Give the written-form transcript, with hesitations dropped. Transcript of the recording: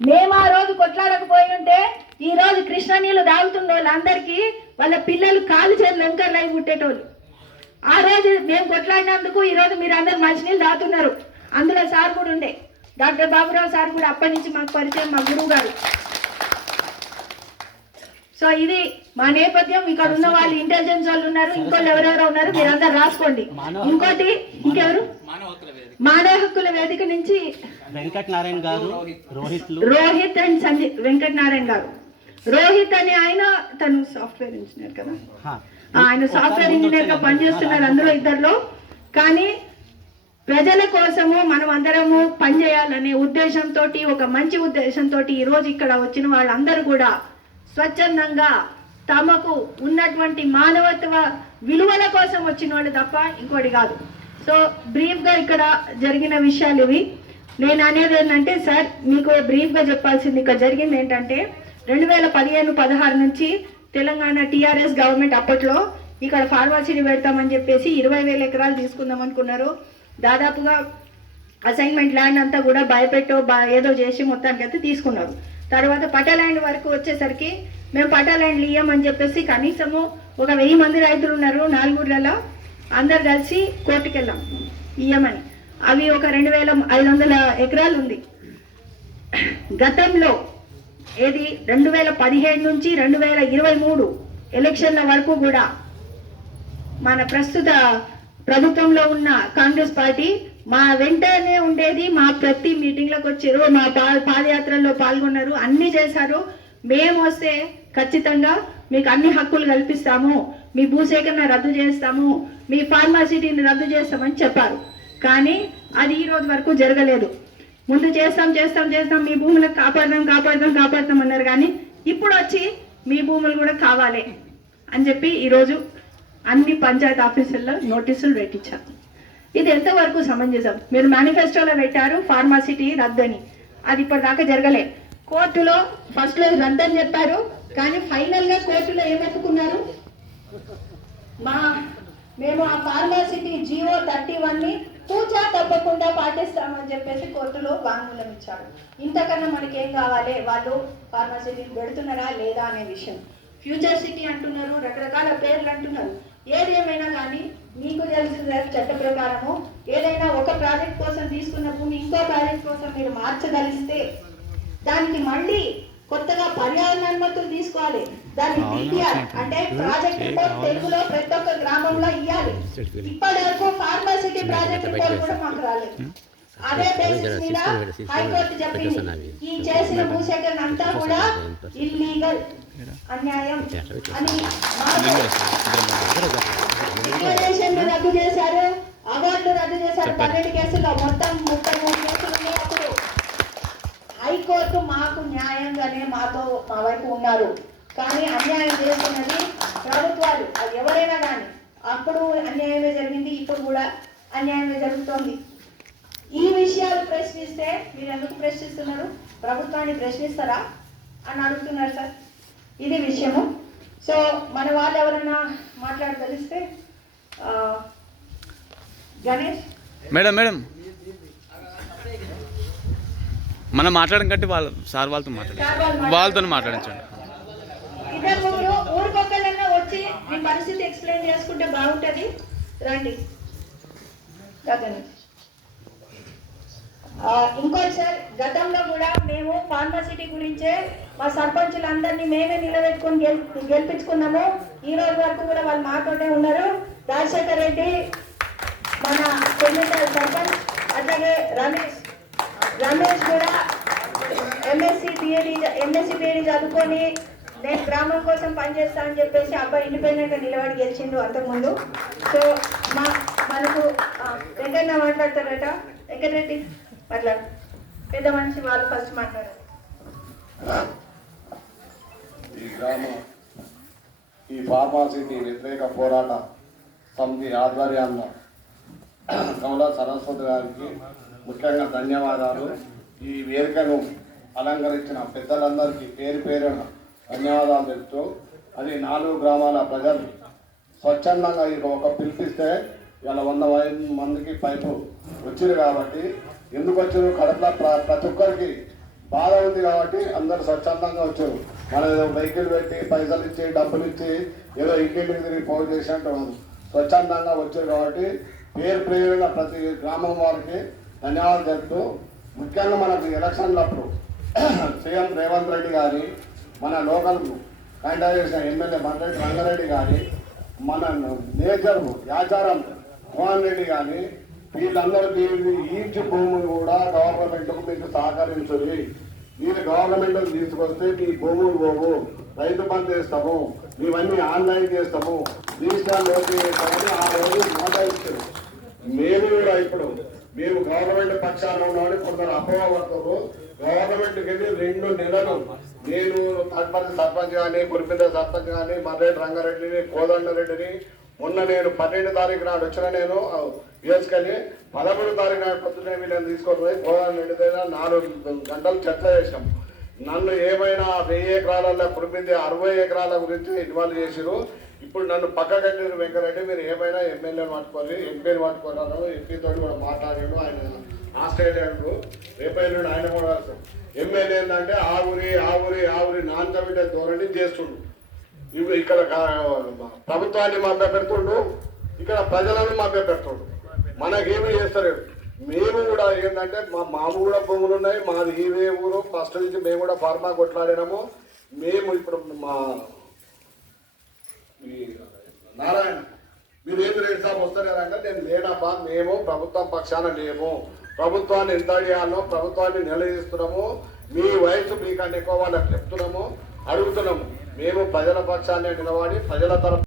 మేము ఆ రోజు కొట్లాడకపోయి ఉంటే ఈ రోజు కృష్ణ నీళ్ళు తాగుతున్న వాళ్ళందరికీ వాళ్ళ పిల్లలు కాలు చేతులు వెంకర్లు అయి పుట్టేటోళ్ళు. ఆ రోజు మేము కొట్లాడినందుకు ఈ రోజు మీరు అందరు మంచినీళ్ళు తాగుతున్నారు. అందులో సార్ కూడా ఉండే, డాక్టర్ బాబురావు సార్ కూడా అప్పటి నుంచి మాకు పరిచయం, మా గురువు గారు. సో ఇది మా నేపథ్యం. ఇక్కడ ఉన్న వాళ్ళు ఇంటెలిజెన్స్ వాళ్ళు ఉన్నారు, ఇంకోళ్ళు ఎవరెవరో ఉన్నారు, మీరు అందరు రాసుకోండి. ఇంకోటి ఇంకెవరు, మానవ హక్కుల వేదిక నుంచి వెంకట నారాయణ గారు, రోహిత్ అండ్ సంజయ్. వెంకట నారాయణ గారు, రోహిత్ అనే ఆయన తను సాఫ్ట్వేర్ ఇంజనీర్ కదా, ఆయన సాఫ్ట్వేర్ ఇంజనీర్ గా పనిచేస్తున్నారు అందులో ఇద్దరులో. కానీ ప్రజల కోసము మనం అందరము పనిచేయాలనే ఉద్దేశంతో, ఒక మంచి ఉద్దేశంతో ఈ రోజు ఇక్కడ వచ్చిన వాళ్ళందరూ కూడా స్వచ్ఛందంగా తమకు ఉన్నటువంటి మానవత్వ విలువల కోసం వచ్చిన వాళ్ళు తప్ప ఇంకోటి కాదు. సో బ్రీఫ్గా ఇక్కడ జరిగిన విషయాలు ఇవి. నేను అనేది ఏంటంటే సార్, మీకు బ్రీఫ్గా చెప్పాల్సింది ఇక్కడ జరిగింది ఏంటంటే 2015-16 నుంచి తెలంగాణ టీఆర్ఎస్ గవర్నమెంట్ అప్పట్లో ఇక్కడ ఫార్మసీని పెడతామని చెప్పేసి 20,000 ఎకరాలు తీసుకుందాం అనుకున్నారు. దాదాపుగా అసైన్మెంట్ ల్యాండ్ అంతా కూడా భయపెట్టో ఏదో చేసి మొత్తానికి అయితే తీసుకున్నారు. తర్వాత పటా ల్యాండ్ వరకు వచ్చేసరికి మేము పటా ల్యాండ్లు ఇయ్యమని చెప్పేసి కనీసము ఒక 1000 మంది రైతులు ఉన్నారు 4 ఊర్లలో, అందరు కలిసి కోర్టుకు వెళ్ళాం ఇయ్యమని. అవి ఒక 2,500 ఎకరాలు ఉంది. గతంలో ఏది 2017 నుంచి 2023 ఎలక్షన్ల వరకు కూడా మన ప్రస్తుత ప్రభుత్వంలో ఉన్న కాంగ్రెస్ పార్టీ మా వెంటనే ఉండేది. మా ప్రతి మీటింగ్లకు వచ్చారు, మా పాదయాత్రల్లో పాల్గొన్నారు, అన్ని చేశారు. మేము వస్తే ఖచ్చితంగా మీకు అన్ని హక్కులు కల్పిస్తాము, మీ భూసేకరణ రద్దు చేస్తాము, మీ ఫార్మాసిటీని రద్దు చేస్తామని చెప్పారు. కానీ అది ఈ రోజు వరకు జరగలేదు. ముందు చేస్తాం మీ భూములకు కాపాడతాం అన్నారు. కానీ ఇప్పుడు వచ్చి మీ భూములు కూడా కావాలి అని చెప్పి ఈరోజు అన్ని పంచాయతీ ఆఫీసుల్లో నోటీసులు పెట్టించారు. ఇది ఎంతవరకు సమంజసం? మీరు మేనిఫెస్టోలో పెట్టారు ఫార్మాసిటీ రద్దని, అది ఇప్పటిదాకా జరగలే. కోర్టులో ఫస్ట్ లో రద్దని చెప్పారు, కానీ ఫైనల్ గా కోర్టులో ఏమనుకున్నారు? మేము ఆ ఫార్మాసిటీ GO 31ని తూచా తప్పకుండా పాటిస్తామని చెప్పేసి కోర్టులో వాంగ్మూలం ఇచ్చారు. ఇంతకన్నా మనకేం కావాలి? వాళ్ళు ఫార్మాసిటీ పెడుతున్నారా లేదా అనే విషయం. ఫ్యూచర్ సిటీ అంటున్నారు, రకరకాల పేర్లు అంటున్నారు. ఏదేమైనా కానీ మీకు తెలిసిన చట్ట ప్రకారము ఏదైనా ఒక ప్రాజెక్ట్ కోసం తీసుకున్న భూమి ఇంకో ప్రాజెక్ట్ కోసం మీరు మార్చగలిస్తే దానికి మళ్ళీ కొత్తగా పర్యావరణ అనుమతులు తీసుకోవాలి. దాన్ని DPR అంటే ప్రాజెక్ట్ రిపోర్ట్ తెలుగులో ప్రతి ఒక్క గ్రామంలో ఇవ్వాలి. ఇప్పటి వరకు ఫార్మాసిటీ ప్రాజెక్ట్ రిపోర్ట్ కూడా మాకు రాలేదు. అదే బేసిస్ మీద హైకోర్టు చెప్పింది ఈ చేసిన భూసేకరణ అంతా కూడా ఇల్లీగల్, అన్యాయం అని. రద్దు చేశారు, అవార్డులు రద్దు చేశారు 12 కేసుల్లో, మొత్తం 33 కేసులు ఉన్నాయి. అప్పుడు హైకోర్టు మాకు న్యాయంగానే మా వైపు ఉన్నారు. కానీ అన్యాయం చేస్తున్నది ప్రభుత్వాలు, అది ఎవరైనా కానీ. అప్పుడు అన్యాయమే జరిగింది, ఇప్పుడు కూడా అన్యాయమే జరుగుతోంది. ఈ విషయాలు ప్రశ్నిస్తే మీరు ఎందుకు ప్రశ్నిస్తున్నారు? ప్రభుత్వాన్ని ప్రశ్నిస్తారా అని అడుగుతున్నారు సార్. ఇది విషయము. సో మన వాళ్ళు ఎవరైనా మాట్లాడగలిస్తే గణేష్ మేడం మనం మాట్లాడడం కంటే సార్ వాళ్ళతో మాట్లాడించండి. ఇద్దరు ముగ్గురు ఊరికొక్కలన్నా వచ్చి మీ పరిస్థితి ఎక్స్ప్లెయిన్ చేసుకుంటే బాగుంటుంది. రండి. ఇంకోటి సార్, గతంలో కూడా మేము ఫార్మాసిటీ గురించే మా సర్పంచులందరినీ మేమే నిలబెట్టుకుని గెలిపించుకున్నాము. ఈ రోజు వరకు కూడా వాళ్ళు మాతోనే ఉన్నారు. రాజశేఖర్ రెడ్డి మన తొమ్మిది సర్పంచ్, అట్లాగే రమేష్ కూడా MSc PhD చదువుకొని నేను గ్రామం కోసం పనిచేస్తా అని చెప్పేసి అబ్బాయి ఇండిపెండెంట్గా నిలబడి గెలిచిండు అంతకుముందు. సో మనకు వెంకన్న మాట్లాడతారట. వెంకటరెడ్డి మాట్లాడు, పెద్ద మనిషి, వాళ్ళు ఫస్ట్ మాట్లాడారు. ఈ ఫార్మాసిటీ వ్యతిరేక పోరాట సమితి ఆధ్వర్యంలో కమలా సరస్వతి గారికి ముఖ్యంగా ధన్యవాదాలు. ఈ వేదికను అలంకరించిన పెద్దలందరికీ పేరు పేరున ధన్యవాదాలు చెప్తూ, అది 4 గ్రామాల ప్రజలు స్వచ్ఛందంగా ఒక పిలిపిస్తే ఇలా 100 మందికి పైపు వచ్చారు. కాబట్టి ఎందుకు వచ్చారు? కడపలో ప్రతి ఒక్కరికి బాధ ఉంది కాబట్టి అందరు స్వచ్ఛందంగా వచ్చారు. మన ఏదో వెహికల్ పెట్టి పైసలు ఇచ్చి డబ్బులు ఇచ్చి ఏదో ఇంటింటికి తిరిగి పోగు చేసినట్టు కాదు, స్వచ్ఛందంగా వచ్చారు కాబట్టి పేరున ప్రతి గ్రామం వారికి ధన్యవాదాలు చెప్తూ, ముఖ్యంగా మనకు ఎలక్షన్లప్పుడు సీఎం రేవంత్ రెడ్డి గారి, మన లోకల్ కంటెస్ట్ చేసిన ఎమ్మెల్యే మర్రెడ్డి రంగారెడ్డి గారి, మన నేచర్ యాచారం మోహన్ రెడ్డి గారి, వీళ్ళందరికీ ఈచ్ భూములు కూడా గవర్నమెంట్కు మీకు సహకరించాలి. మీరు గవర్నమెంట్ తీసుకొస్తే మీ భూములు పోవు, రైతు బంధు చేస్తాము, ఇవన్నీ ఆన్లైన్ చేస్తాము, డిజిటల్ లోన్ చేస్తామని ఆ రోజు మాట ఇచ్చారు. మేము కూడా ఇప్పుడు మేము గవర్నమెంట్ పక్షాన ఉన్నామని కొందరు అపోహపడతారు. గవర్నమెంట్కి వెళ్ళి 2 నెలలు నేను తదుపరి సర్పంచ్ కానీ, గురిపెద్ద సర్పంచ్ కానీ, మర్రెడ్డి రంగారెడ్డిని, కోదండరెడ్డిని, మొన్న నేను 12 తారీఖు నాడు వచ్చిన నేను వేసుకొని 13 తారీఖు నాడు పొద్దున్నే వీళ్ళని తీసుకొని పోయి కోదండరెడ్డి దగ్గర 4 గంటలు చర్చ చేసాం. నన్ను ఏమైనా 1000 ఎకరాలలో కురిపింది 60 ఎకరాల గురించి ఇన్వాల్వ్ చేసిరు. ఇప్పుడు నన్ను పక్క కట్టిన వెంకరెడ్డి మీరు ఏమైనా ఎమ్మెల్యేని పట్టుకోవాలి, ఎంపీని పట్టుకున్నాను, ఎంపీతో కూడా మాట్లాడాడు. ఆయన ఆస్ట్రేలియాడు రేపైనా ఆయన కూడా ఎమ్మెల్యే ఏంటంటే ఆ ఊరి నాన్కమిట ధోరణి చేస్తుండు. ఇవి ఇక్కడ ప్రభుత్వాన్ని మభ్య పెడుతుండు, ఇక్కడ ప్రజలను మభ్య పెడుతుండు, మనకేమీ చేస్తలేడు. మేము కూడా ఏంటంటే మాము కూడా భూములు ఉన్నాయి, మాది ఇవే ఊరు, ఫస్ట్ నుంచి మేము కూడా ఫార్మా కొట్లాడినాము. మేము ఇప్పుడు మా నారాయణ మీరు ఏమి రేటు సార్ వస్తలేరంటే నేను లేనబ్బా, మేము ప్రభుత్వం పక్షాన లేము, ప్రభుత్వాన్ని ఎంత చేయాలో ప్రభుత్వాన్ని నిలదీస్తున్నాము, మీ వయసు మీకన్నా ఎక్కువ వాళ్ళకి చెప్తున్నాము, అడుగుతున్నాము. మేము ప్రజల పక్షాన్ని నిలబడి ప్రజల తరఫు